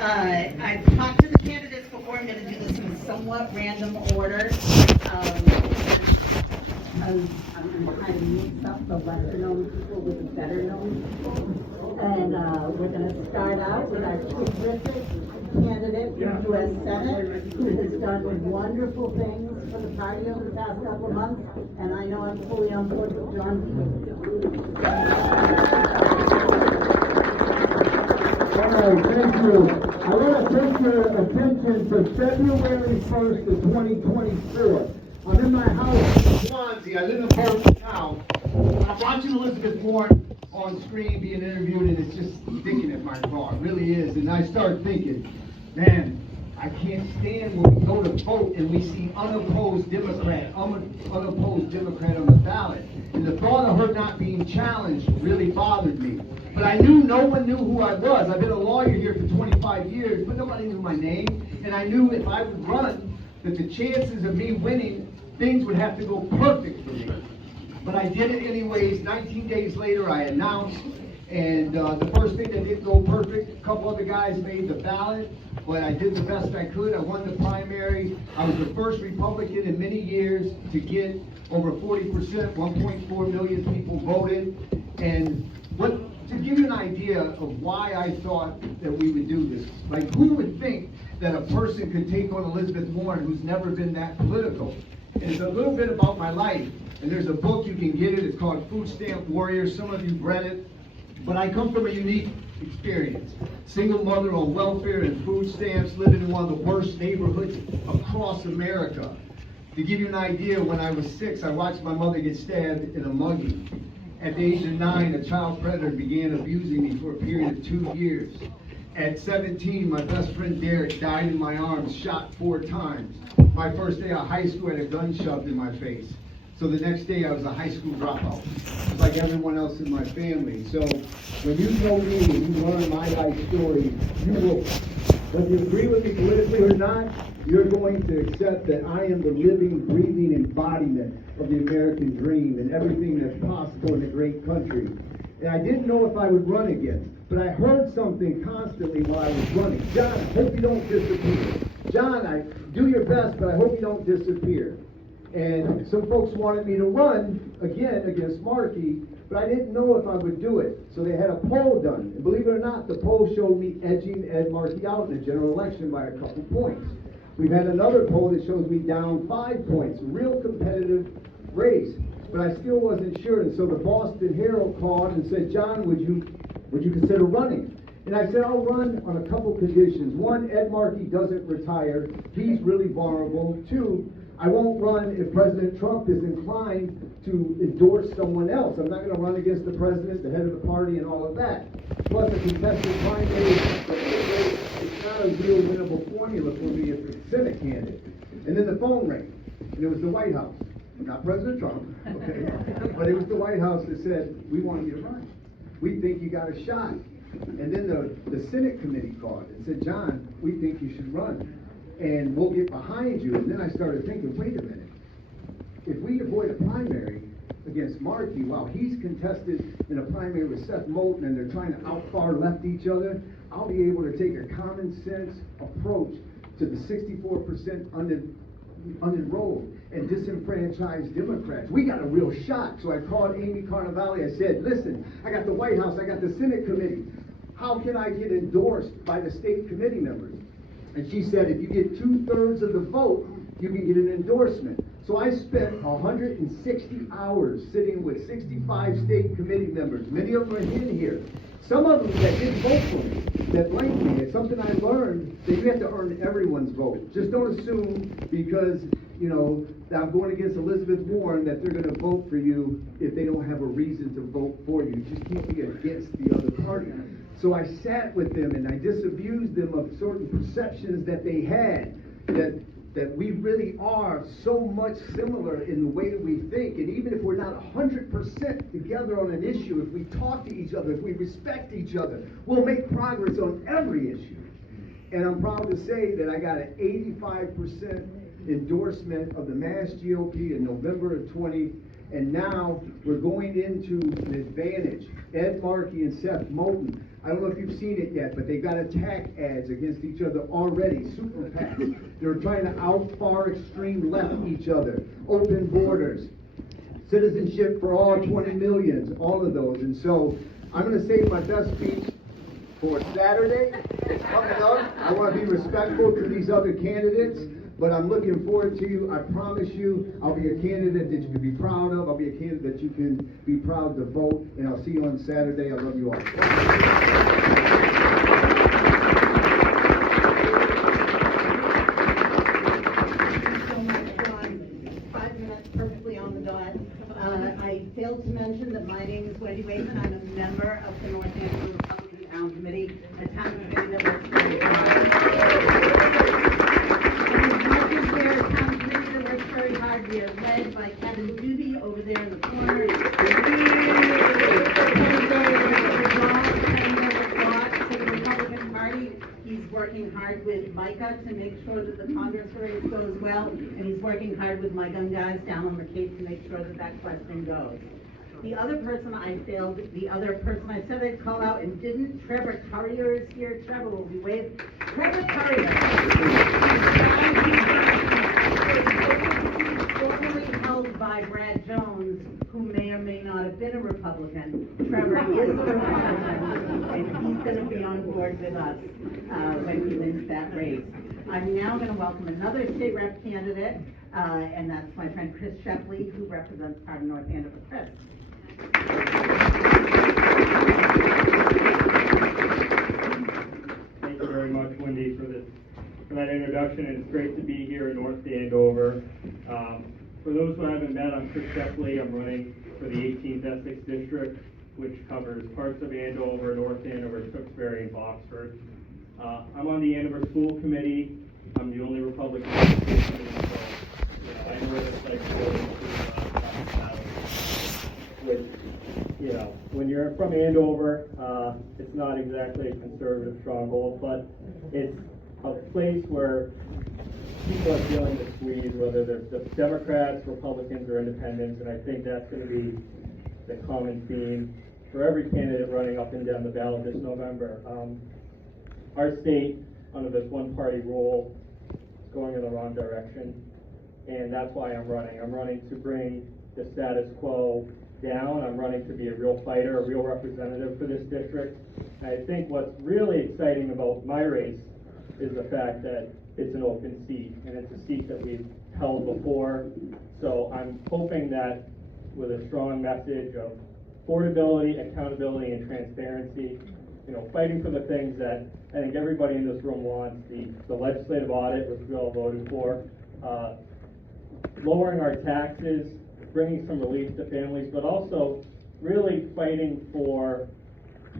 I've talked to the candidates before. I'm going to do this in somewhat random order. I'm going to kind of mix up the lesser known people with the better known people. And we're going to start out with our terrific candidate for U.S. Senate, who has done wonderful things for the party over the past couple of months. And I know I'm fully on board with John. All right, thank you. I want to take your attention to February 1st of 2024. I'm in my house in Swansea. I live in a part of town. I'm watching Elizabeth Warren on screen being interviewed, and it's just sticking at my car. It really is. And I start thinking, man, I can't stand when we go to vote and we see unopposed Democrat on the ballot. And the thought of her not being challenged really bothered me. But I knew no one knew who I was. I've been a lawyer here for 25 years, but nobody knew my name. And I knew if I would run, that the chances of me winning, things would have to go perfect for me. But I did it anyways. 19 days later, I announced. And the first thing that didn't go perfect, a couple other guys made the ballot, but I did the best I could. I won the primary. I was the first Republican in many years to get over 40%, 1.4 million people voted. And to give you an idea of why I thought that we would do this, like who would think that a person could take on Elizabeth Warren who's never been that political? And it's a little bit about my life. And there's a book, you can get it, it's called Food Stamp Warriors. Some of you've read it. But I come from a unique experience. Single mother on welfare and food stamps, living in one of the worst neighborhoods across America. To give you an idea, when I was 6, I watched my mother get stabbed in a mugging. At the age of 9, a child predator began abusing me for a period of 2 years. At 17, my best friend Derek died in my arms, shot 4 times. My first day of high school, I had a gun shoved in my face. So the next day I was a high school dropout, like everyone else in my family. So when you know me and you learn my life story, you will, whether you agree with me politically or not, you're going to accept that I am the living, breathing embodiment of the American dream and everything that's possible in a great country. And I didn't know if I would run again, but I heard something constantly while I was running. John, I hope you don't disappear. John, I do your best, but I hope you don't disappear. And some folks wanted me to run again against Markey, but I didn't know if I would do it. So they had a poll done. And believe it or not, the poll showed me edging Ed Markey out in the general election by a couple points. We've had another poll that shows me down 5 points. Real competitive race. But I still wasn't sure. And so the Boston Herald called and said, John, would you consider running? And I said, I'll run on a couple conditions. 1, Ed Markey doesn't retire. He's really vulnerable. 2, I won't run if President Trump is inclined to endorse someone else. I'm not going to run against the president, the head of the party, and all of that. Plus, a contested primary, it's not a real winnable formula for me as a Senate candidate. And then the phone rang, and it was the White House. Not President Trump, okay? But it was the White House that said, we want you to run. We think you got a shot. And then the Senate committee called and said, John, we think you should run. And we'll get behind you. And then I started thinking, wait a minute. If we avoid a primary against Markey while he's contested in a primary with Seth Moulton and they're trying to out-far left each other, I'll be able to take a common sense approach to the 64% unenrolled and disenfranchised Democrats. We got a real shot. So I called Amy Carnevale. I said, listen, I got the White House, I got the Senate committee. How can I get endorsed by the state committee members? And she said, if you get 2/3 of the vote, you can get an endorsement. So I spent 160 hours sitting with 65 state committee members. Many of them are in here. Some of them that didn't vote for me, that blamed me. It's something I learned, that you have to earn everyone's vote. Just don't assume because, that I'm going against Elizabeth Warren that they're going to vote for you if they don't have a reason to vote for you. You just can't be against the other party. So I sat with them and I disabused them of certain perceptions that they had, that we really are so much similar in the way we think. And even if we're not 100% together on an issue, if we talk to each other, if we respect each other, we'll make progress on every issue. And I'm proud to say that I got an 85% endorsement of the Mass GOP in November of 20, And now we're going into an advantage. Ed Markey and Seth Moulton. I don't know if you've seen it yet, but they got attack ads against each other already, super PACs. They're trying to out-far extreme left each other. Open borders, citizenship for all, 20 millions, all of those. And so I'm going to save my best speech for Saturday coming up. I want to be respectful to these other candidates, but I'm looking forward to you. I promise you, I'll be a candidate that you can be proud of. I'll be a candidate that you can be proud to vote, and I'll see you on Saturday. I love you all. Perfectly on the dot. I failed to mention that my name is Wendy Wakeman. I'm a member of the North Andover Republican Town Committee, a town committee that works very hard. And town committee that works very hard. We are led by Kevin Doobie over there in the corner. To the Republican Party. He's working hard with Micah to make sure that the Congress race goes well, and he's working hard with my gun guys down on the Cape to make sure that that question goes. The other person I said I'd call out and didn't, Trevor Tarr is here. Trevor will be waved. Trevor Tarr, formerly held by Brad Jones, who may or may not have been a Republican. Trevor is a Republican, and he's going to be on board with us when he wins that race. I'm now going to welcome another state rep candidate, and that's my friend Chris Shepley, who represents part of North Andover. Chris. Thank you very much, Wendy, for that introduction. And it's great to be here in North Andover. For those who haven't met, I'm Chris Shepley. I'm running for the 18th Essex District, which covers parts of Andover, North Andover, Tewksbury, and Boxford. I'm on the Andover School Committee. I'm the only Republican on the school committee, so I know what it's like voting through when you're from Andover, it's not exactly a conservative stronghold, but it's a place where people are feeling the squeeze, whether they're Democrats, Republicans, or Independents, and I think that's going to be the common theme for every candidate running up and down the ballot this November. Our state, under this one-party rule, is going in the wrong direction, and that's why I'm running. I'm running to bring the status quo down. I'm running to be a real fighter, a real representative for this district. And I think what's really exciting about my race is the fact that it's an open seat, and it's a seat that we've held before. So I'm hoping that with a strong message of affordability, accountability, and transparency, fighting for the things that I think everybody in this room wants, the legislative audit, which we all voted for, lowering our taxes, bringing some relief to families, but also really fighting for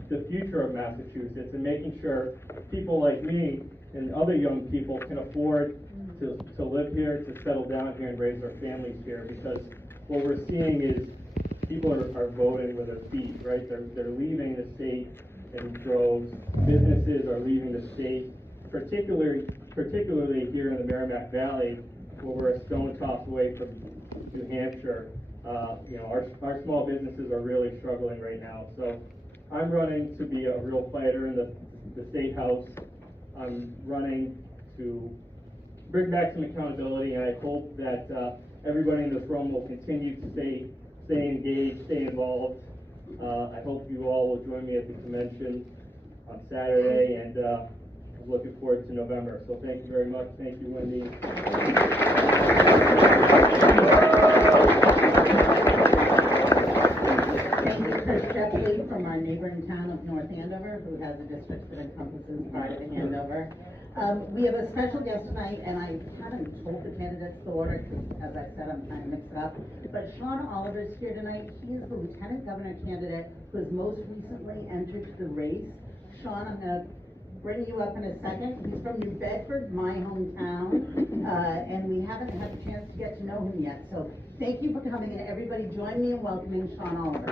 the future of Massachusetts and making sure people like me and other young people can afford to live here, to settle down here and raise their families here, because what we're seeing is people are voting with their feet, right? They're leaving the state in droves. Businesses are leaving the state, particularly here in the Merrimack Valley, where we're a stone toss away from New Hampshire. Our small businesses are really struggling right now. So I'm running to be a real fighter in the State House. I'm running to bring back some accountability, and I hope that everybody in this room will continue to stay engaged, stay involved. I hope you all will join me at the convention on Saturday, and I'm looking forward to November. So thank you very much. Thank you, Wendy. Thank you, Chris Shepley from our neighboring town of North Andover, who has a district that encompasses part of Andover. We have a special guest tonight, and I haven't told the candidates the order because, as I said, I'm kind of mixed up. But Shawn Oliver's here tonight. He is the lieutenant governor candidate who has most recently entered the race. Shawn, I'm going to bring you up in a second. He's from New Bedford, my hometown, and we haven't had a chance to get to know him yet. So thank you for coming, and everybody join me in welcoming Shawn Oliver.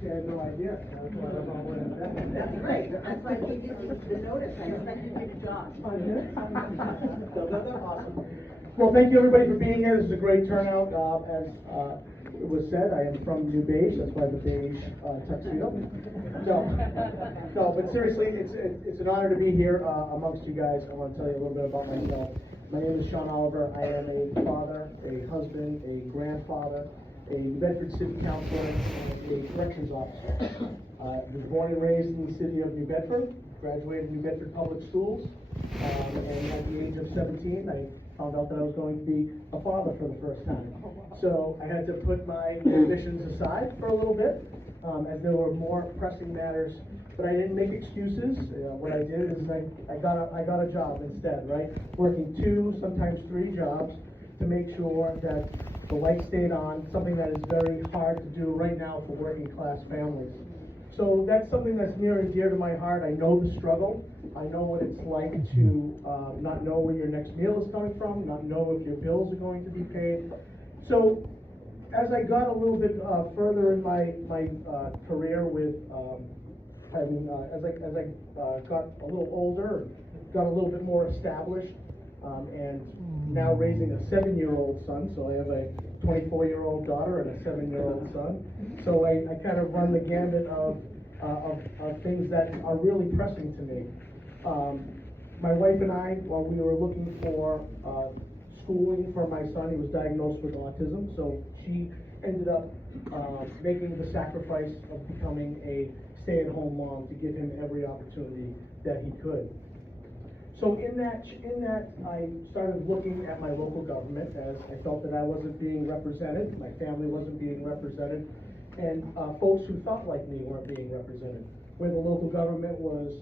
She had no idea. That's why I'm all in That's great. That's why we did the notice. I expect you to give Josh. Awesome. Well, thank you everybody for being here. This is a great turnout. As it was said, I am from New Beige. That's why the beige tuxedo. No, but seriously, it's an honor to be here amongst you guys. I want to tell you a little bit about myself. My name is Shawn. I am a father, a husband, a grandfather, a New Bedford City Councilor, and a corrections officer. I was born and raised in the city of New Bedford, graduated New Bedford Public Schools, and at the age of 17, I found out that I was going to be a father for the first time. So I had to put my ambitions aside for a little bit, as there were more pressing matters. But I didn't make excuses. What I did is I got a job instead, right? Working 2, sometimes 3 jobs to make sure that the light stayed on, something that is very hard to do right now for working class families. So that's something that's near and dear to my heart. I know the struggle. I know what it's like to not know where your next meal is coming from, not know if your bills are going to be paid. So as I got a little bit further in my career with as I got a little older, got a little bit more established, and now raising a 7-year-old son, so I have a 24-year-old daughter and a 7-year-old son. So I kind of run the gambit of things that are really pressing to me. My wife and I, while we were looking for schooling for my son, he was diagnosed with autism, so she ended up making the sacrifice of becoming a stay-at-home mom to give him every opportunity that he could. So in that, I started looking at my local government as I felt that I wasn't being represented, my family wasn't being represented, and folks who thought like me weren't being represented. Where the local government was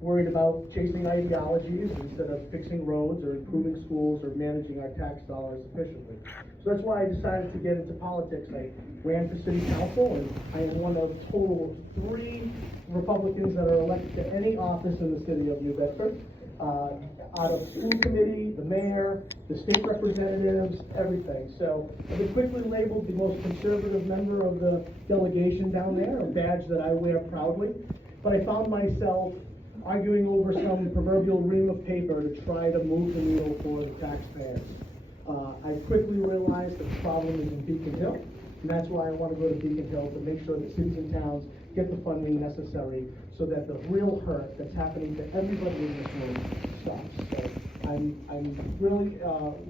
worried about chasing ideologies instead of fixing roads or improving schools or managing our tax dollars efficiently. So that's why I decided to get into politics. I ran for city council, and I am one of a total of 3 Republicans that are elected to any office in the city of New Bedford. Out of school committee, the mayor, the state representatives, everything. So I've been quickly labeled the most conservative member of the delegation down there, a badge that I wear proudly. But I found myself arguing over some proverbial ream of paper to try to move the needle for the taxpayers. I quickly realized that the problem is in Beacon Hill, and that's why I want to go to Beacon Hill to make sure that cities and towns get the funding necessary so that the real hurt that's happening to everybody in this room stops. So I'm really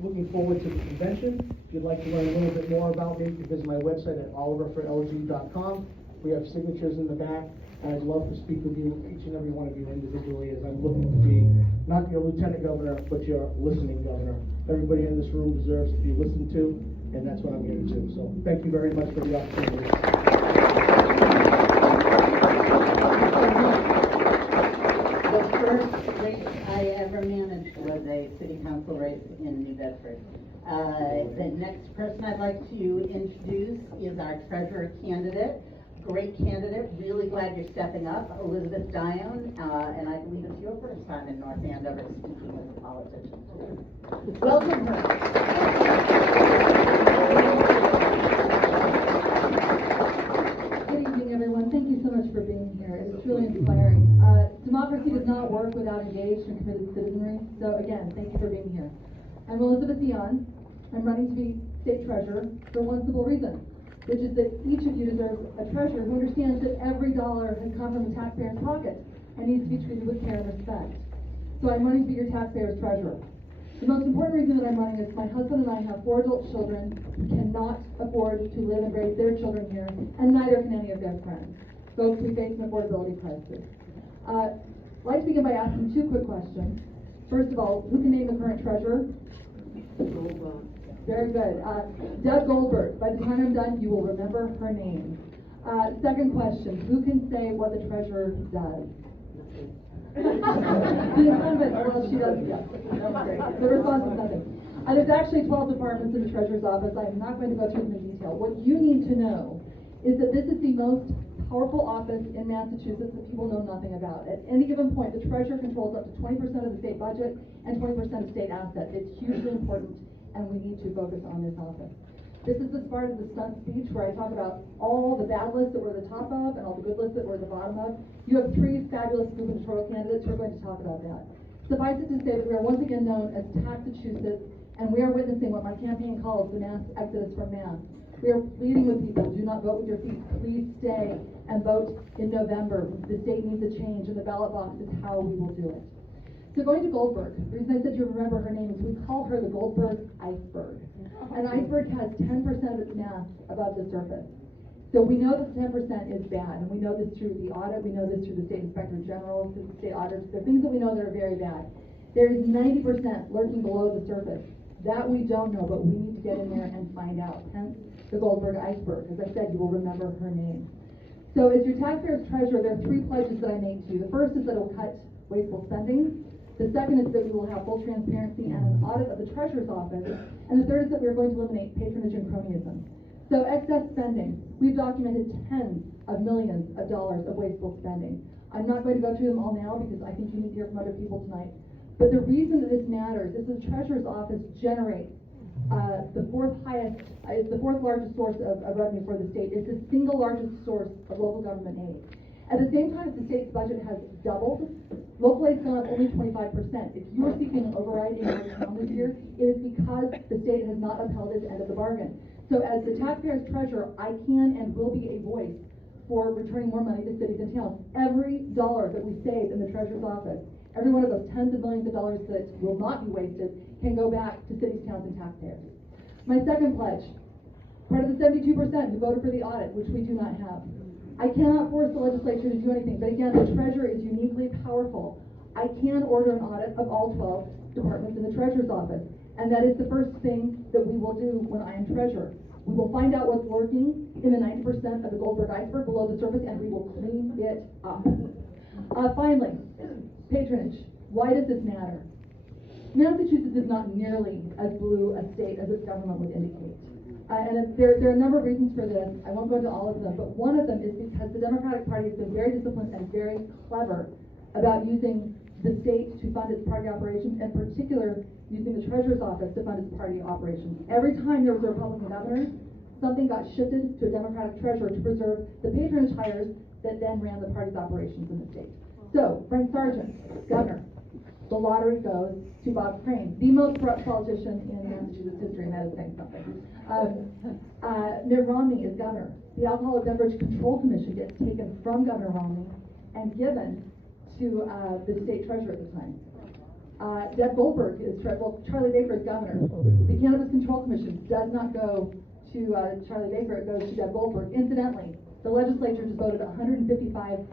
looking forward to the convention. If you'd like to learn a little bit more about me, you can visit my website at oliverforlg.com. We have signatures in the back, and I'd love to speak with you, each and every one of you individually, as I'm looking to be not your lieutenant governor, but your listening governor. Everybody in this room deserves to be listened to, and that's what I'm here to do. So thank you very much for the opportunity. The first race I ever managed was a city council race in New Bedford. The next person I'd like to introduce is our treasurer candidate. Great candidate, really glad you're stepping up, Elizabeth Dionne, and I believe it's your first time in North Andover speaking with a politician. Welcome her. Good evening, everyone. Thank you so much for being here. It's really inspiring. Democracy does not work without engaged and committed citizenry. So again, thank you for being here. I'm Elizabeth Dionne. I'm running to be state treasurer for one simple reason, which is that each of you deserves a treasurer who understands that every dollar has come from the taxpayer's pocket and needs to be treated with care and respect. So I'm running to be your taxpayer's treasurer. The most important reason that I'm running is my husband and I have 4 adult children who cannot afford to live and raise their children here, and neither can any of their friends. Folks, we face an affordability crisis. I'd like to begin by asking 2 quick questions. First of all, who can name the current treasurer? Very good. Doug Goldberg. By the time I'm done, you will remember her name. Second question, who can say what the treasurer does? The incumbent, well, she does, yes. That was great. The response is nothing. There's actually 12 departments in the treasurer's office. I'm not going to go through them in detail. What you need to know is that this is the most powerful office in Massachusetts that people know nothing about. At any given point, the treasurer controls up to 20% of the state budget and 20% of state assets. It's hugely important, and we need to focus on this office. This is the part of the stunt speech where I talk about all the bad lists that we're the top of and all the good lists that we're the bottom of. You have three fabulous gubernatorial candidates who are going to talk about that. Suffice it to say that we are once again known as Massachusetts, and we are witnessing what my campaign calls the mass exodus from Mass. We are pleading with people, do not vote with your feet. Please stay and vote in November. The state needs a change, and the ballot box is how we will do it. So going to Goldberg, the reason I said you remember her name is we call her the Goldberg iceberg. An iceberg has 10% of its mass above the surface. So we know that 10% is bad, and we know this through the audit, we know this through the state inspector general, through the state auditors. There are things that we know that are very bad. There is 90% lurking below the surface. That we don't know, but we need to get in there and find out. Hence the Goldberg iceberg. As I said, you will remember her name. So as your taxpayers' treasurer, there are three pledges that I make to you. The first is that it will cut wasteful spending. The second is that we will have full transparency and an audit of the treasurer's office. And the third is that we are going to eliminate patronage and cronyism. So excess spending. We've documented tens of millions of dollars of wasteful spending. I'm not going to go through them all now because I think you need to hear from other people tonight. But the reason that this matters is the treasurer's office generates the fourth largest source of revenue for the state. It's the single largest source of local government aid. At the same time, the state's budget has doubled. Local aid's gone up only 25%. If you are seeking an override in your town this year, it is because the state has not upheld its end of the bargain. So as the taxpayer's treasurer, I can and will be a voice for returning more money to cities and towns. Every dollar that we save in the treasurer's office, every one of those tens of millions of dollars that will not be wasted, can go back to cities, towns, and taxpayers. My second pledge, part of the 72% who voted for the audit, which we do not have. I cannot force the legislature to do anything, but again, the treasurer is uniquely powerful. I can order an audit of all 12 departments in the treasurer's office, and that is the first thing that we will do when I am treasurer. We will find out what's lurking in the 90% of the Goldberg iceberg below the surface, and we will clean it up. Finally, patronage. Why does this matter? Massachusetts is not nearly as blue a state as its government would indicate. And there are a number of reasons for this. I won't go into all of them, but one of them is because the Democratic Party has been very disciplined and very clever about using the state to fund its party operations, in particular using the treasurer's office to fund its party operations. Every time there was a Republican governor, something got shifted to a Democratic treasurer to preserve the patronage hires that then ran the party's operations in the state. So, Frank Sargent, governor. The lottery goes to Bob Crane, the most corrupt politician in Massachusetts history, and that is saying something. Mitt Romney is governor. The Alcoholic Beverage Control Commission gets taken from Governor Romney and given to the state treasurer at the time. Deb Goldberg is Charlie Baker is governor. The Cannabis Control Commission does not go to Charlie Baker, it goes to Deb Goldberg. Incidentally, the legislature just voted 155-0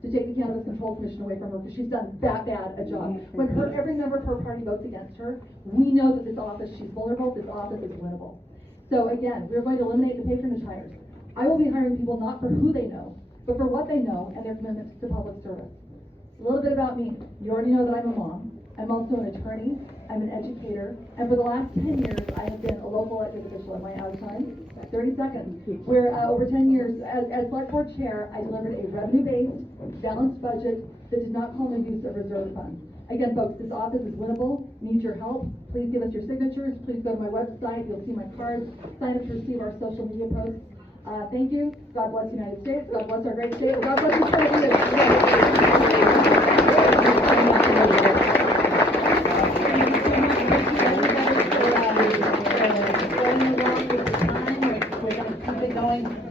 to take the Cannabis Control Commission away from her because she's done that bad a job. When every member of her party votes against her, we know that this office, she's vulnerable, this office is winnable. So again, we're going to eliminate the patronage hires. I will be hiring people not for who they know, but for what they know and their commitment to public service. A little bit about me. You already know that I'm a mom. I'm also an attorney. I'm an educator. And for the last 10 years, I have been a local elected official. Am I out of time? 30 seconds. Where over 10 years, as select board chair, I delivered a revenue-based, balanced budget that did not call an abuse of reserve funds. Again, folks, this office is winnable. Need your help. Please give us your signatures. Please go to my website. You'll see my cards. Sign up to receive our social media posts. Thank you. God bless the United States. God bless our great state. God bless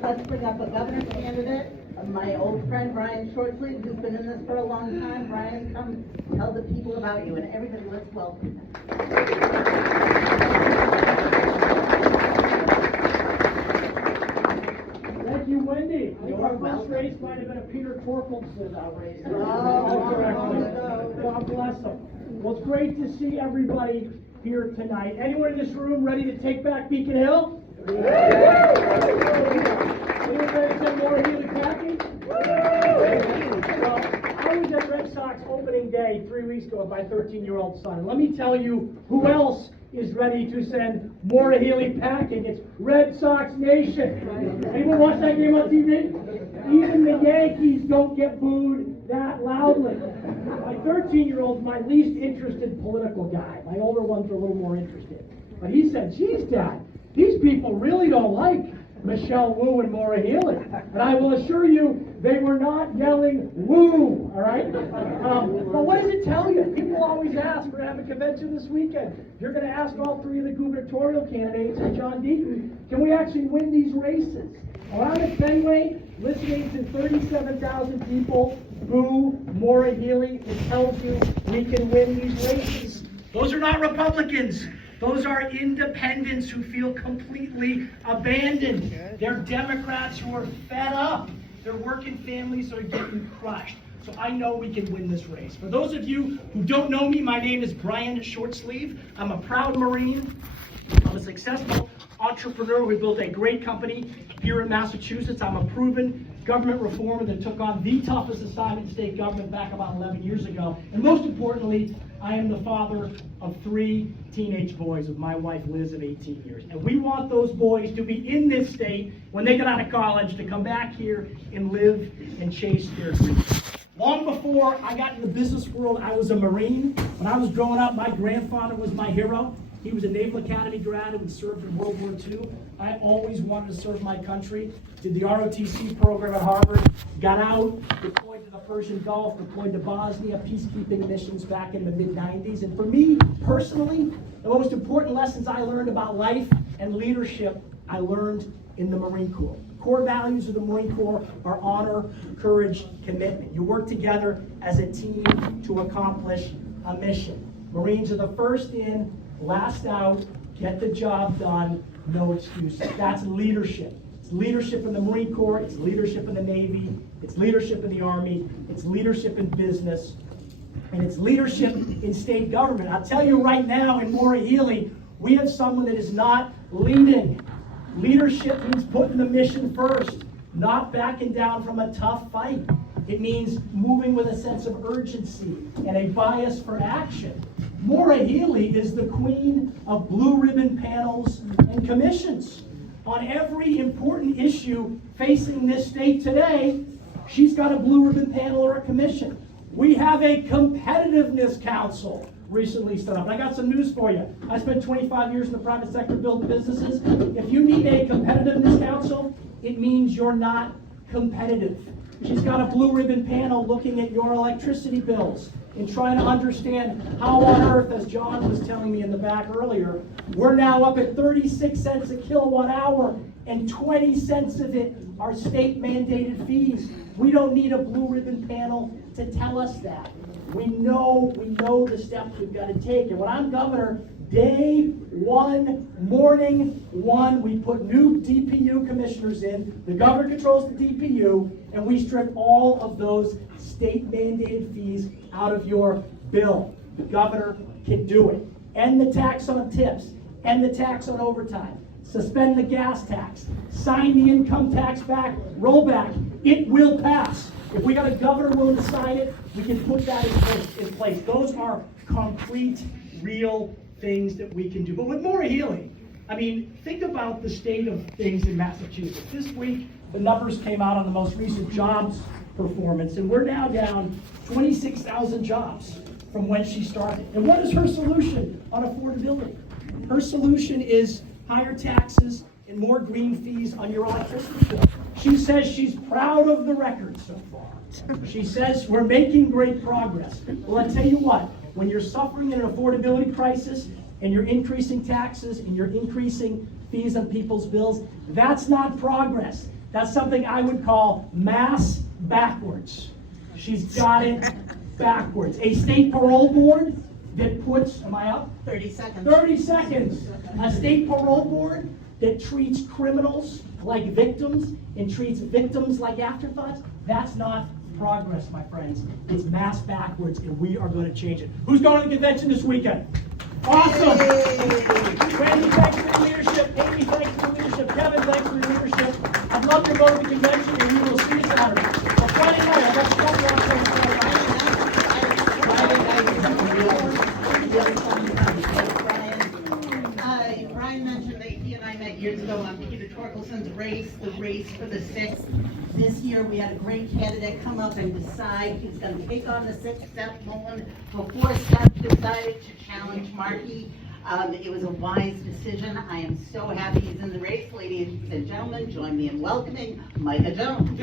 Let's bring up a governor's candidate, my old friend Brian Shortsleeve, who's been in this for a long time. Brian, come tell the people about you, and everybody, let's welcome him. Thank you, Wendy. I think You're our first welcome. race might have been a Peter Torkelson's race. Oh, God bless him. Well, it's great to see everybody here tonight. Anyone in this room ready to take back Beacon Hill? Anyone ready to send more Healy packing? Well, I was at Red Sox opening day 3 weeks ago with my 13-year-old son. And let me tell you who else is ready to send more Healy packing. It's Red Sox Nation. Anyone watch that game on TV? Even the Yankees don't get booed that loudly. My 13-year-old's my least interested political guy. My older ones are a little more interested. But he said, geez, Dad, These people really don't like Michelle Wu and Maura Healy. And I will assure you, they were not yelling woo, all right? But what does it tell you? People always ask, we're going to have a convention this weekend. You're going to ask all three of the gubernatorial candidates and John Deaton, can we actually win these races? When I'm at Fenway, listening to 37,000 people boo Maura Healy, it tells you we can win these races. Those are not Republicans. Those are independents who feel completely abandoned. They're Democrats who are fed up. Their working families are getting crushed. So I know we can win this race. For those of you who don't know me, my name is Brian Shortsleeve. I'm a proud Marine. I'm a successful entrepreneur who built a great company here in Massachusetts. I'm a proven government reformer that took on the toughest assignment in state government back about 11 years ago. And most importantly, I am the father of 3 teenage boys with my wife Liz of 18 years. And we want those boys to be in this state when they get out of college to come back here and live and chase their dreams. Long before I got in the business world, I was a Marine. When I was growing up, my grandfather was my hero. He was a Naval Academy grad who had served in World War II. I always wanted to serve my country. Did the ROTC program at Harvard, got out, deployed to the Persian Gulf, deployed to Bosnia, peacekeeping missions back in the mid-90s. And for me, personally, the most important lessons I learned about life and leadership, I learned in the Marine Corps. Core values of the Marine Corps are honor, courage, commitment. You work together as a team to accomplish a mission. Marines are the first in, last out, get the job done, no excuses. That's leadership. It's leadership in the Marine Corps, it's leadership in the Navy, it's leadership in the Army, it's leadership in business, and it's leadership in state government. I'll tell you right now, in Maura Healy, we have someone that is not leading. Leadership means putting the mission first, not backing down from a tough fight. It means moving with a sense of urgency and a bias for action. Maura Healy is the queen of blue ribbon panels and commissions. On every important issue facing this state today, she's got a blue ribbon panel or a commission. We have a competitiveness council recently stood up. And I got some news for you. I spent 25 years in the private sector building businesses. If you need a competitiveness council, it means you're not competitive. She's got a blue ribbon panel looking at your electricity bills and trying to understand how on earth, as John was telling me in the back earlier, we're now up at 36 cents a kilowatt hour and 20 cents of it are state mandated fees. We don't need a blue ribbon panel to tell us that. We know the steps we've got to take. And when I'm governor, day one, morning one, we put new DPU commissioners in. The governor controls the DPU, and we strip all of those state mandated fees out of your bill. The governor can do it. End the tax on tips. End the tax on overtime. Suspend the gas tax. Sign the income tax back, rollback. It will pass. If we got a governor willing to sign it, we can put that in place. Those are concrete, real things that we can do. But with Maura Healy, I mean, think about the state of things in Massachusetts. This week, the numbers came out on the most recent jobs performance, and we're now down 26,000 jobs from when she started. And what is her solution on affordability? Her solution is higher taxes and more green fees on your electricity bill. She says she's proud of the record so far. She says we're making great progress. Well, I tell you what, when you're suffering an affordability crisis and you're increasing taxes and you're increasing fees on people's bills, that's not progress. That's something I would call mass backwards. She's got it backwards. A state parole board that puts, am I up? 30 seconds. 30 seconds. A state parole board that treats criminals like victims and treats victims like afterthoughts, that's not progress, my friends. It's mass backwards, and we are going to change it. Who's going to the convention this weekend? Awesome! Wendy, thanks for your leadership. Amy, thanks for your leadership. Kevin, thanks for your leadership. I'd love to go to the convention, and we will see you Saturday. So Friday night, I got to tell you Brian mentioned that he and I met years ago on Peter Torkelson's race, the race for the 6th. This year we had a great candidate come up and decide he's going to take on the 6th. Seth Mullen, before Seth decided to challenge Markey. It was a wise decision. I am so happy he's in the race. Ladies and gentlemen, join me in welcoming Micah Jones.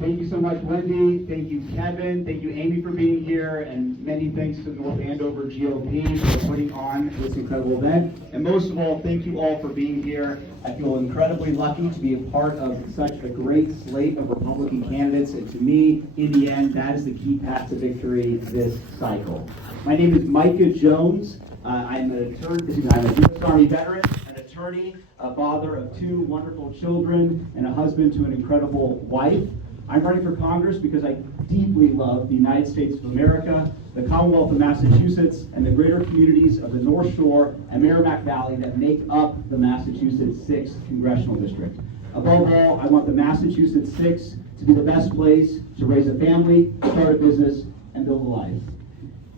Thank you so much, Wendy. Thank you, Kevin. Thank you, Amy, for being here. And many thanks to North Andover GOP for putting on this incredible event. And most of all, thank you all for being here. I feel incredibly lucky to be a part of such a great slate of Republican candidates. And to me, in the end, that is the key path to victory this cycle. My name is Micah Jones. I'm an attorney, I'm a U.S. Army veteran, an attorney, a father of 2 wonderful children, and a husband to an incredible wife. I'm running for Congress because I deeply love the United States of America, the Commonwealth of Massachusetts, and the greater communities of the North Shore and Merrimack Valley that make up the Massachusetts 6th Congressional District. Above all, I want the Massachusetts 6 to be the best place to raise a family, start a business, and build a life.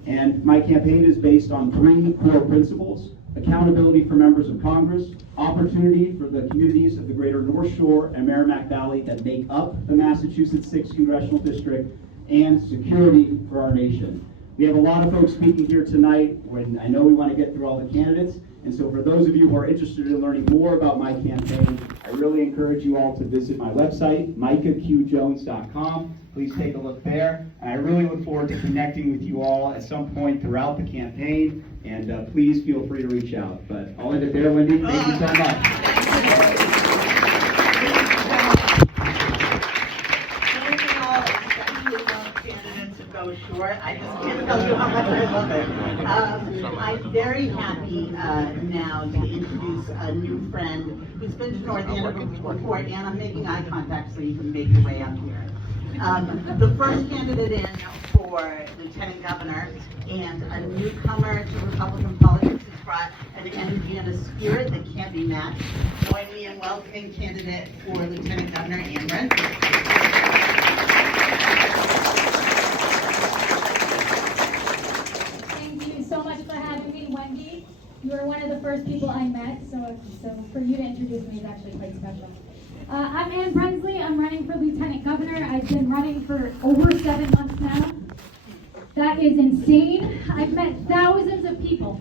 And my campaign is based on 3 core principles: accountability for members of Congress, opportunity for the communities of the greater North Shore and Merrimack Valley that make up the Massachusetts 6th Congressional District, and security for our nation. We have a lot of folks speaking here tonight, when I know we want to get through all the candidates, and so for those of you who are interested in learning more about my campaign, I really encourage you all to visit my website, micahqjones.com. Please take a look there, and I really look forward to connecting with you all at some point throughout the campaign, and please feel free to reach out. But I'll end it there, Wendy. Thank you so much. Candidates to go short. I just can't tell you how much I love it. I'm very happy now to introduce a new friend who's been to North Andover before, and I'm making eye contact so you can make your way up here. The first candidate in for Lieutenant Governor and a newcomer to Republican politics has brought an energy and a spirit that can't be matched. Join me in welcoming candidate for Lieutenant Governor Ann Brensley. Thank you so much for having me, Wendy. You were one of the first people I met, so for you to introduce me is actually quite special. I'm Ann Brensley. I'm running for Lieutenant Governor. I've been running for over 7 months now. That is insane. I've met thousands of people.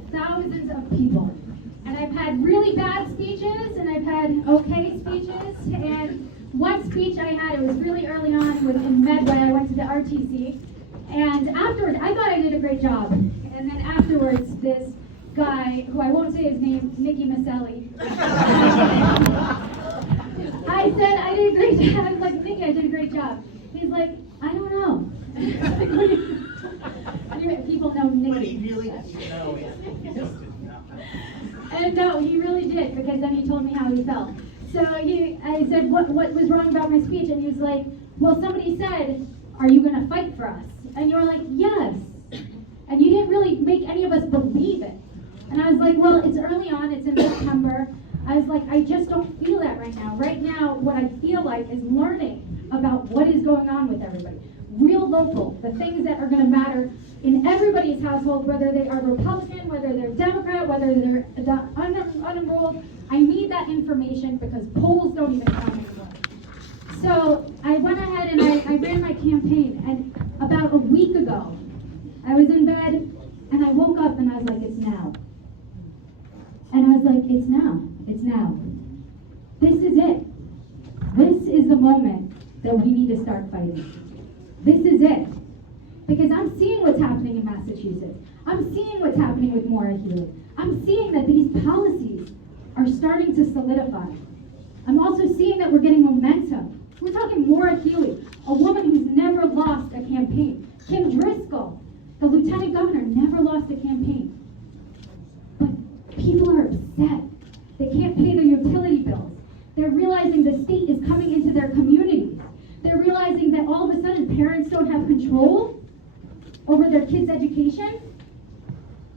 And I've had really bad speeches, and I've had okay speeches. And one speech I had, it was really early on, was in Medway. I went to the NARTC. And afterwards, I thought I did a great job. And then afterwards, this guy, who I won't say his name, Nicky Maselli. I said, I did a great job. I was like, Nicky, I did a great job. He's like, I don't know. People know Nicky. But he really doesn't know. And no, he really did, because then he told me how he felt. So I said, what was wrong about my speech? And he was like, well, somebody said, are you going to fight for us? And you were like, yes. And you didn't really make any of us believe it. And I was like, well, it's early on, it's in September. I was like, I just don't feel that right now. Right now, what I feel like is learning about what is going on with everybody. Real local, the things that are going to matter in everybody's household, whether they are Republican, whether they're Democrat, whether they're unenrolled. I need that information because polls don't even count anymore. So I went ahead and I ran my campaign, and about a week ago, I was in bed and I woke up and I was like, it's now. And I was like, it's now. It's now. This is it. This is the moment that we need to start fighting. This is it. Because I'm seeing what's happening in Massachusetts. I'm seeing what's happening with Maura Healey. I'm seeing that these policies are starting to solidify. I'm also seeing that we're getting momentum. We're talking Maura Healey, a woman who's never lost a campaign. Kim Driscoll, the lieutenant governor, never lost a campaign. But people are upset. They can't pay their utility bills. They're realizing the state is coming into their communities. They're realizing that all of a sudden parents don't have control over their kids' education.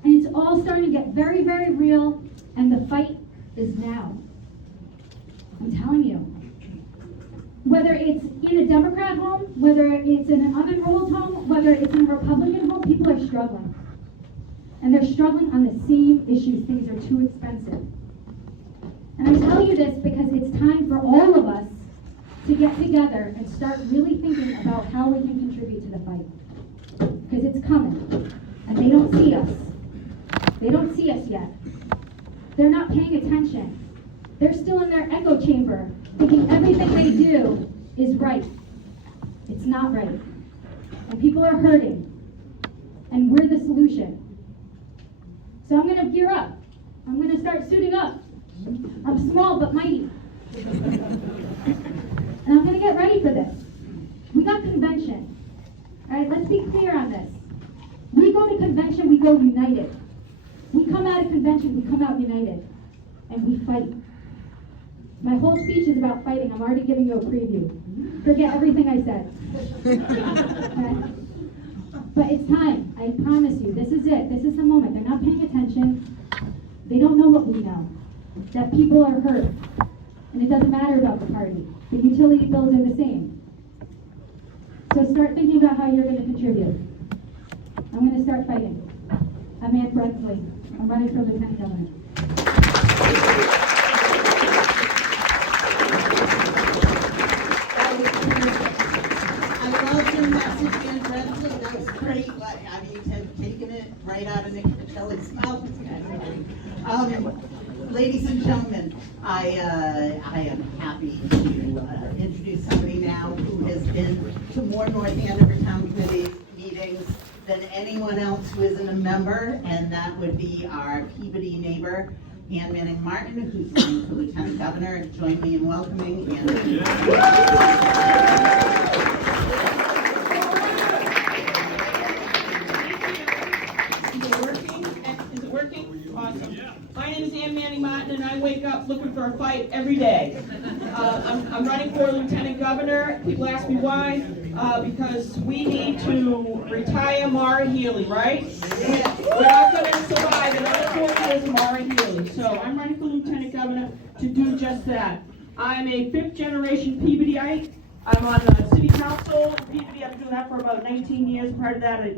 And it's all starting to get very, very real, and the fight is now. I'm telling you. Whether it's in a Democrat home, whether it's in an unenrolled home, whether it's in a Republican home, people are struggling. And they're struggling on the same issues. Things are too expensive. And I tell you this because it's time for all of us to get together and start really thinking about how we can contribute to the fight. Because it's coming, and they don't see us. They don't see us yet. They're not paying attention. They're still in their echo chamber, thinking everything they do is right. It's not right. And people are hurting. And we're the solution. So I'm going to gear up. I'm going to start suiting up. I'm small but mighty. And I'm going to get ready for this. We got convention. All right, let's be clear on this. We go to convention, we go united. We come out of convention, we come out united. And we fight. My whole speech is about fighting. I'm already giving you a preview. Forget everything I said. Okay? But it's time. I promise you. This is it. This is the moment. They're not paying attention. They don't know what we know. That people are hurt. And it doesn't matter about the party. The utility bills are the same. So start thinking about how you're going to contribute. I'm going to start fighting. I'm Ann Brensley. I'm running for Lieutenant Governor. I love your message, Ann Brensley. That was great. I mean, you've taken it right out of Nick Pacelli's mouth. Ladies and gentlemen, I am happy to introduce somebody now who has been to more North Andover Town Committee meetings than anyone else who isn't a member, and that would be our Peabody neighbor, Ann Manning Martin, who's running for Lieutenant Governor. Join me in welcoming Ann. Is it working? Awesome. My name is Ann Manning Martin, and I wake up looking for a fight every day. I'm running for Lieutenant Governor. People ask me why. Because we need to retire Mara Healy, right? We're not going to survive another 4 years of Mara Healy. So I'm running for Lieutenant Governor to do just that. I'm a 5th-generation Peabodyite. I'm on the City Council in Peabody. I've been doing that for about 19 years. Prior to that, I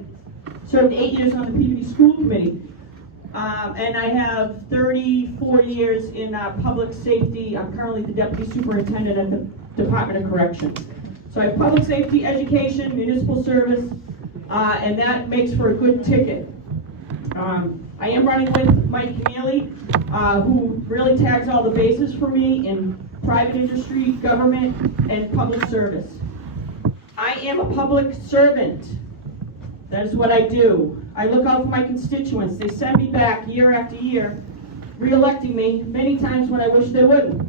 served 8 years on the Peabody School Committee. And I have 34 years in public safety. I'm currently the Deputy Superintendent at the Department of Corrections. So I have public safety, education, municipal service, and that makes for a good ticket. I am running with Mike Kennealy, who really tags all the bases for me in private industry, government, and public service. I am a public servant. That is what I do. I look out for my constituents. They send me back year after year, re-electing me many times when I wish they wouldn't.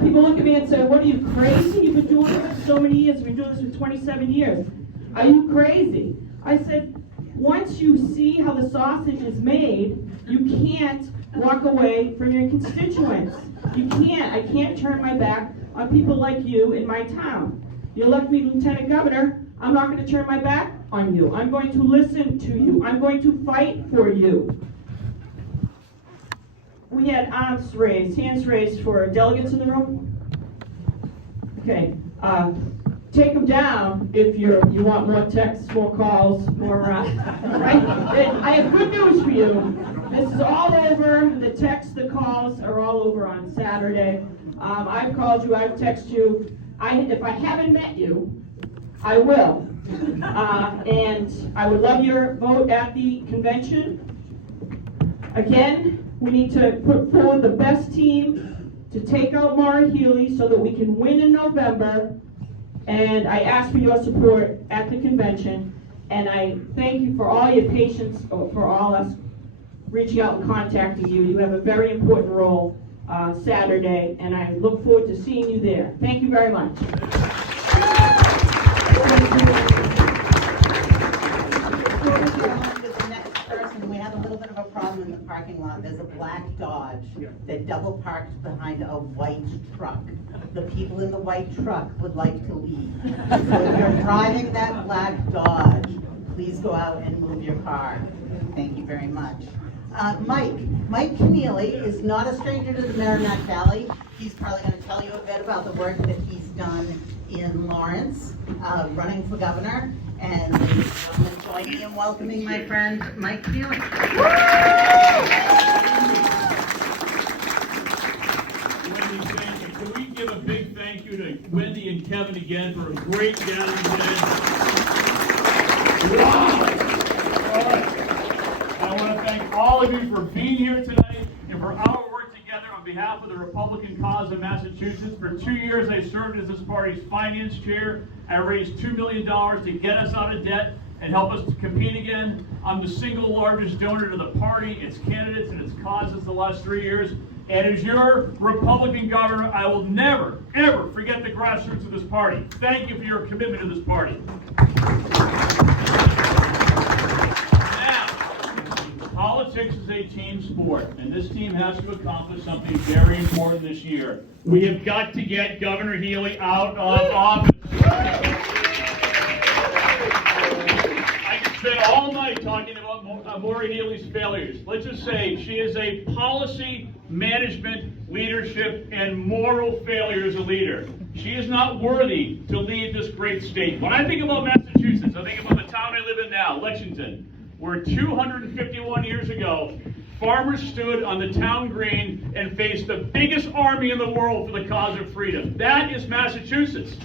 People look at me and say, what are you, crazy? You've been doing this for so many years. We've been doing this for 27 years. Are you crazy? I said, once you see how the sausage is made, you can't walk away from your constituents. You can't. I can't turn my back on people like you in my town. You elect me Lieutenant Governor, I'm not going to turn my back on you. I'm going to listen to you. I'm going to fight for you. We had hands raised for delegates in the room. Okay, take them down if you want more texts, more calls, more, right? I have good news for you. This is all over. The texts, the calls are all over on Saturday. I've called you, I've texted you. If I haven't met you, I will. And I would love your vote at the convention. Again, we need to put forward the best team to take out Mara Healy so that we can win in November. And I ask for your support at the convention. And I thank you for all your patience, for all us reaching out and contacting you. You have a very important role Saturday, and I look forward to seeing you there. Thank you very much. We have a little bit of a problem in the parking lot. There's a black Dodge that double parked behind a white truck. The people in the white truck would like to leave. So if you're driving that black Dodge, please go out and move your car. Thank you very much. Mike Kennealy is not a stranger to the Merrimack Valley. He's probably going to tell you a bit about the work that he's done in Lawrence, running for governor. And ladies and gentlemen, join me in welcoming my friend, Mike Kennealy. Wendy, thank you. Can we give a big thank you you to Wendy and Kevin again for a great gathering today. Wow! All right. I want to thank all of you for being here tonight and for our work together on behalf of the Republican cause of Massachusetts. For 2 years, I served as this party's finance chair. I raised $2 million to get us out of debt and help us to compete again. I'm the single largest donor to the party, its candidates, and its causes the last 3 years. And as your Republican governor, I will never, ever forget the grassroots of this party. Thank you for your commitment to this party. Now, politics is a team sport, and this team has to accomplish something very important this year. We have got to get Governor Healey out of office. I could spend all night talking about Maura Healey's failures. Let's just say she is a policy, management, leadership, and moral failure as a leader. She is not worthy to lead this great state. When I think about Massachusetts, I think about the town I live in now, Lexington, where 251 years ago, farmers stood on the town green and faced the biggest army in the world for the cause of freedom. That is Massachusetts.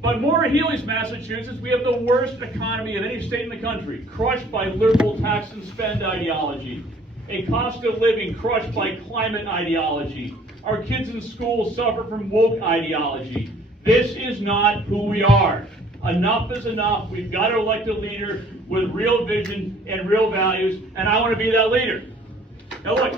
But Maura Healey's Massachusetts, we have the worst economy of any state in the country, crushed by liberal tax and spend ideology. A cost of living crushed by climate ideology. Our kids in school suffer from woke ideology. This is not who we are. Enough is enough. We've got to elect a leader with real vision and real values, and I want to be that leader. Now look,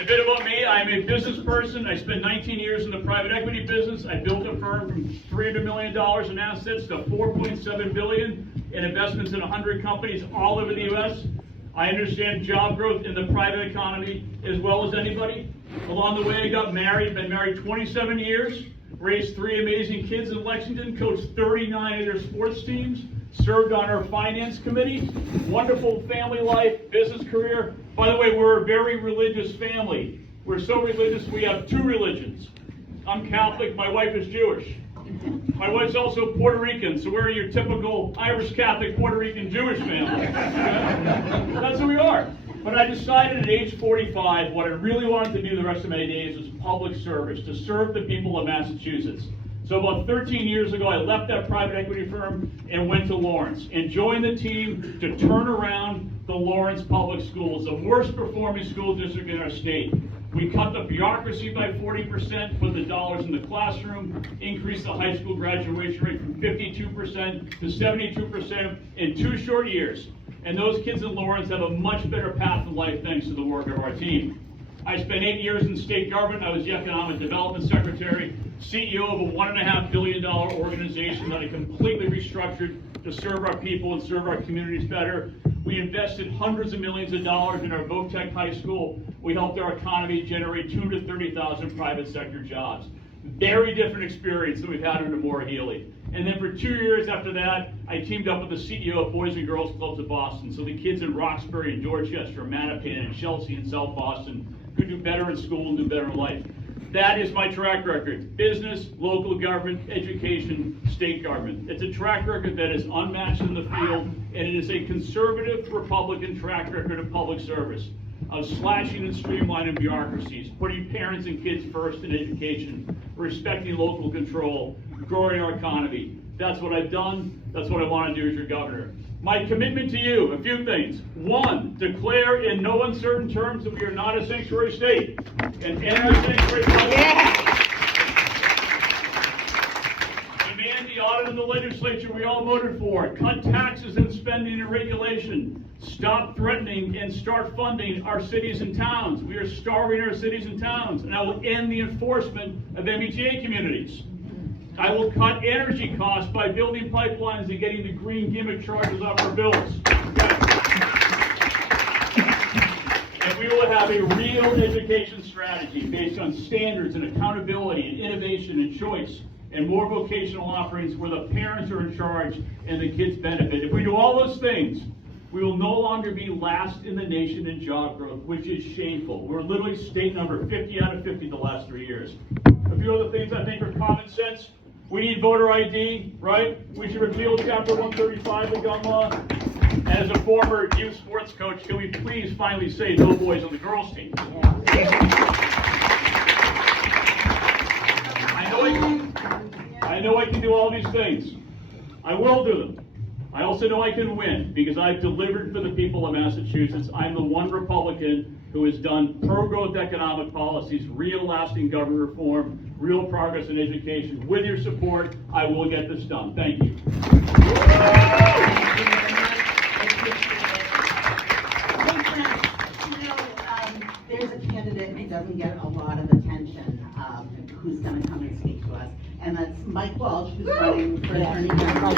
a bit about me. I'm a business person. I spent 19 years in the private equity business. I built a firm from $300 million in assets to $4.7 billion in investments in 100 companies all over the U.S. I understand job growth in the private economy as well as anybody. Along the way, I got married, been married 27 years, raised 3 amazing kids in Lexington, coached 39 of their sports teams, served on our finance committee, wonderful family life, business career. By the way, we're a very religious family. We're so religious, we have 2 religions. I'm Catholic, my wife is Jewish. My wife's also Puerto Rican, so we're your typical Irish Catholic, Puerto Rican, Jewish family. That's who we are. But I decided at age 45 what I really wanted to do the rest of my days was public service, to serve the people of Massachusetts. So about 13 years ago, I left that private equity firm and went to Lawrence and joined the team to turn around the Lawrence Public Schools, the worst performing school district in our state. We cut the bureaucracy by 40%, put the dollars in the classroom, increased the high school graduation rate from 52% to 72% in 2 short years. And those kids in Lawrence have a much better path in life thanks to the work of our team. I spent 8 years in state government. I was the Economic Development Secretary, CEO of a $1.5 billion organization that I completely restructured to serve our people and serve our communities better. We invested hundreds of millions of dollars in our Voctech High School. We helped our economy generate 2,000 to 30,000 private sector jobs. Very different experience than we've had under Maura Healey. And then for 2 years after that, I teamed up with the CEO of Boys and Girls Clubs of Boston. So the kids in Roxbury and Dorchester, Mattapan and Chelsea and South Boston could do better in school and do better in life. That is my track record. Business, local government, education, state government. It's a track record that is unmatched in the field, and it is a conservative Republican track record of public service, of slashing and streamlining bureaucracies, putting parents and kids first in education, respecting local control, growing our economy. That's what I've done. That's what I want to do as your governor. My commitment to you, a few things. 1, declare in no uncertain terms that we are not a sanctuary state. And end our sanctuary policy. Demand the audit in the legislature we all voted for. Cut taxes and spending and regulation. Stop threatening and start funding our cities and towns. We are starving our cities and towns. And I will end the enforcement of MBTA communities. I will cut energy costs by building pipelines and getting the green gimmick charges off our bills. And we will have a real education strategy based on standards and accountability and innovation and choice and more vocational offerings where the parents are in charge and the kids benefit. If we do all those things, we will no longer be last in the nation in job growth, which is shameful. We're literally state number 50 out of 50 the last 3 years. A few other things I think are common sense. We need voter ID, right? We should repeal Chapter 135 of the gun law. And as a former youth sports coach, can we please finally say no boys on the girls' team? I know I can do all these things. I will do them. I also know I can win because I've delivered for the people of Massachusetts. I'm the one Republican who has done pro-growth economic policies, real lasting government reform, real progress in education. With your support, I will get this done. Thank you. There's a candidate who doesn't get a lot of attention, who's going to come and speak to us, and that's Mike Walsh, who's running for Attorney General.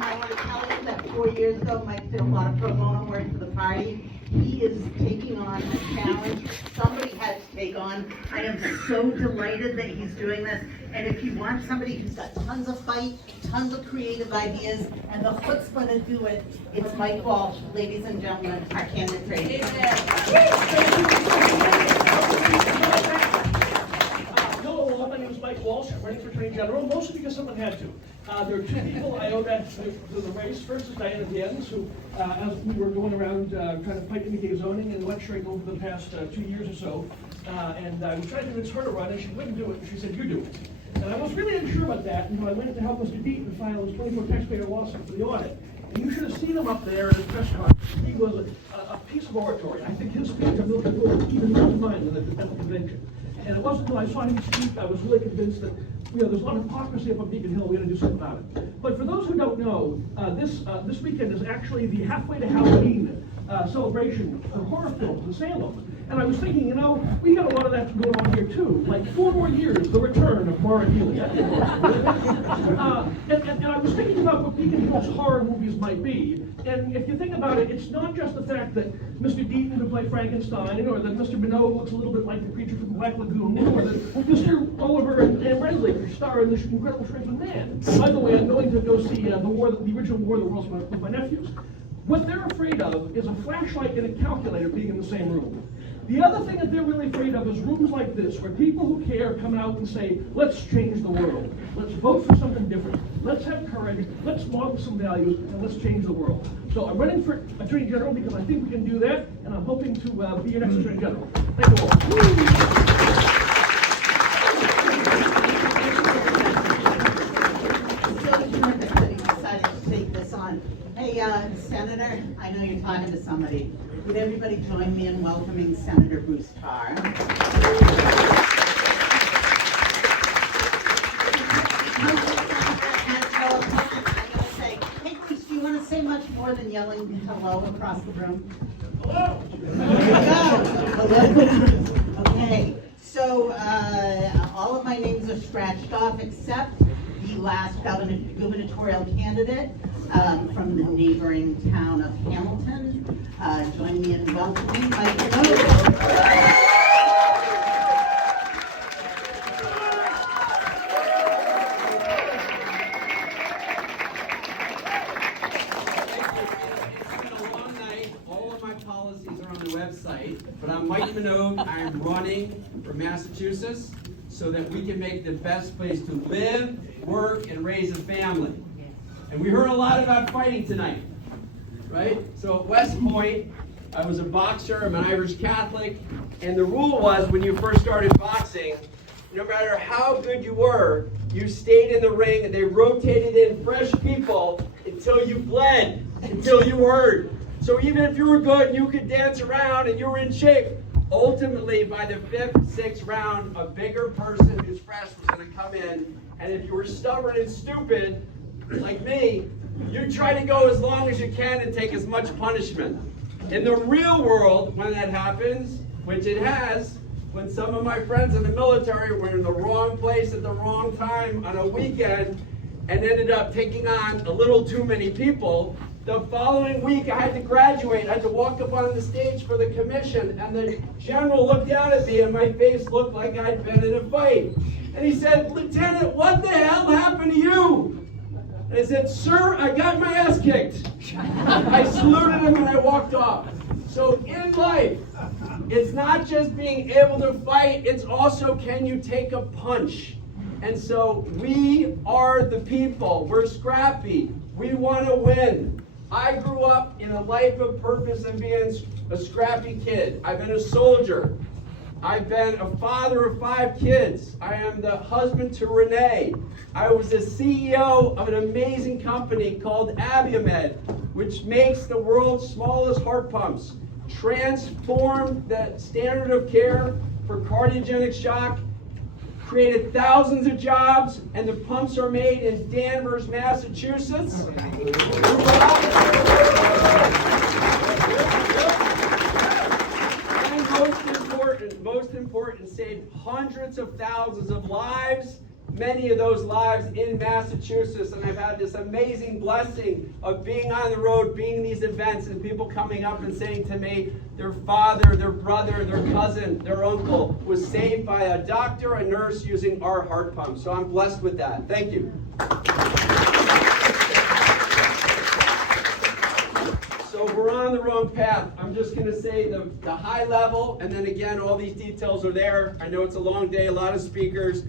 I want to tell you that 4 years ago, Mike did a lot of pro bono work for the party. He is taking on a challenge somebody had to take on. I am so delighted that he's doing this. And if you want somebody who's got tons of fight, tons of creative ideas, and the chutzpah to do it, it's Mike Walsh, ladies and gentlemen, our candidate for Hello, my name is Mike Walsh. I'm running for Attorney General, mostly because someone had to. There are two people I owe that to the race. First is Dionne, who, as we were going around trying to fight MBK zoning and lecturing over the past 2 years or so, and I was trying to convince her to run, and she wouldn't do it. She said, "You do it." And I was really unsure about that, and I went to help Mr. Deaton file his 24 taxpayer lawsuit for the audit. And you should have seen him up there at the press conference. He was a piece of oratory. I think his speech I'm looking forward to even more than mine at the convention. And it wasn't until I saw him speak, I was really convinced that there's a lot of hypocrisy up on Beacon Hill. We got to do something about it. But for those who don't know, this weekend is actually the halfway to Halloween celebration for horror films in Salem. And I was thinking, we got a lot of that going on here too. Like 4 more years, the return of Maura Healey. And I was thinking about what Beacon Hill's horror movies might be. And if you think about it, it's not just the fact that Mr. Deaton could play Frankenstein, or that Mr. Minogue looks a little bit like the creature from Black Lagoon, or that Mr. Oliver and Brensley star in The Incredible Shrinking Man. By the way, I'm going to go see the original War of the Worlds with my nephews. What they're afraid of is a flashlight and a calculator being in the same room. The other thing that they're really afraid of is rooms like this, where people who care come out and say, let's change the world. Let's vote for something different. Let's have courage. Let's model some values, and let's change the world. So I'm running for Attorney General because I think we can do that, and I'm hoping to be your next Attorney General. Thank you all. Decided to take this on. Hey, Senator, I know you're talking to somebody. Would everybody join me in welcoming Senator Bruce Tarr? And so I'm going to say, hey, Bruce, do you want to say much more than yelling hello across the room? Hello! There you go. Okay, so all of my names are scratched off except the last gubernatorial candidate from the neighboring town of Hamilton. Join me in welcoming Micah. Website, but I'm Mike Minogue. I'm running for Massachusetts so that we can make the best place to live, work, and raise a family. And we heard a lot about fighting tonight, right? So at West Point, I was a boxer. I'm an Irish Catholic, and the rule was when you first started boxing, no matter how good you were, you stayed in the ring, and they rotated in fresh people until you bled, until you hurt. So even if you were good and you could dance around and you were in shape, ultimately by the 5th, 6th round, a bigger person who's fresh was going to come in. And if you were stubborn and stupid, like me, you try to go as long as you can and take as much punishment. In the real world, when that happens, which it has, when some of my friends in the military were in the wrong place at the wrong time on a weekend and ended up taking on a little too many people, the following week, I had to graduate. I had to walk up on the stage for the commission, and the general looked down at me, and my face looked like I'd been in a fight. And he said, "Lieutenant, what the hell happened to you?" And I said, "Sir, I got my ass kicked." I saluted him, and I walked off. So in life, it's not just being able to fight, it's also can you take a punch. And so we are the people. We're scrappy. We want to win. I grew up in a life of purpose and being a scrappy kid. I've been a soldier. I've been a father of 5 kids. I am the husband to Renee. I was the CEO of an amazing company called Abiomed, which makes the world's smallest heart pumps, transformed the standard of care for cardiogenic shock, created thousands of jobs, and the pumps are made in Danvers, Massachusetts. And most important, saved hundreds of thousands of lives, many of those lives in Massachusetts. And I've had this amazing blessing of being on the road, being in these events, and people coming up and saying to me, their father, their brother, their cousin, their uncle was saved by a doctor, a nurse using our heart pump. So I'm blessed with that. Thank you. So we're on the wrong path. I'm just going to say the high level, and then again, all these details are there. I know it's a long day, a lot of speakers.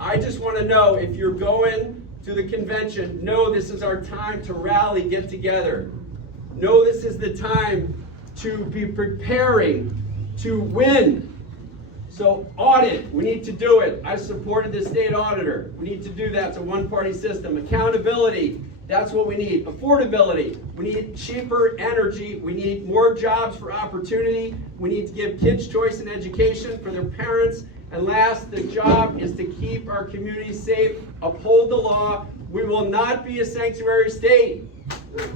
I just want to know, if you're going to the convention, know this is our time to rally, get together. Know this is the time to be preparing to win. So audit, we need to do it. I supported the state auditor. We need to do that. It's a one-party system. Accountability, that's what we need. Affordability, we need cheaper energy. We need more jobs for opportunity. We need to give kids choice in education for their parents. And last, the job is to keep our communities safe, uphold the law. We will not be a sanctuary state. We will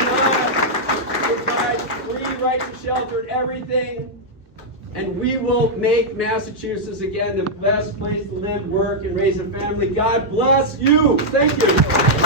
not provide free right to shelter and everything. And we will make Massachusetts again the best place to live, work, and raise a family. God bless you. Thank you.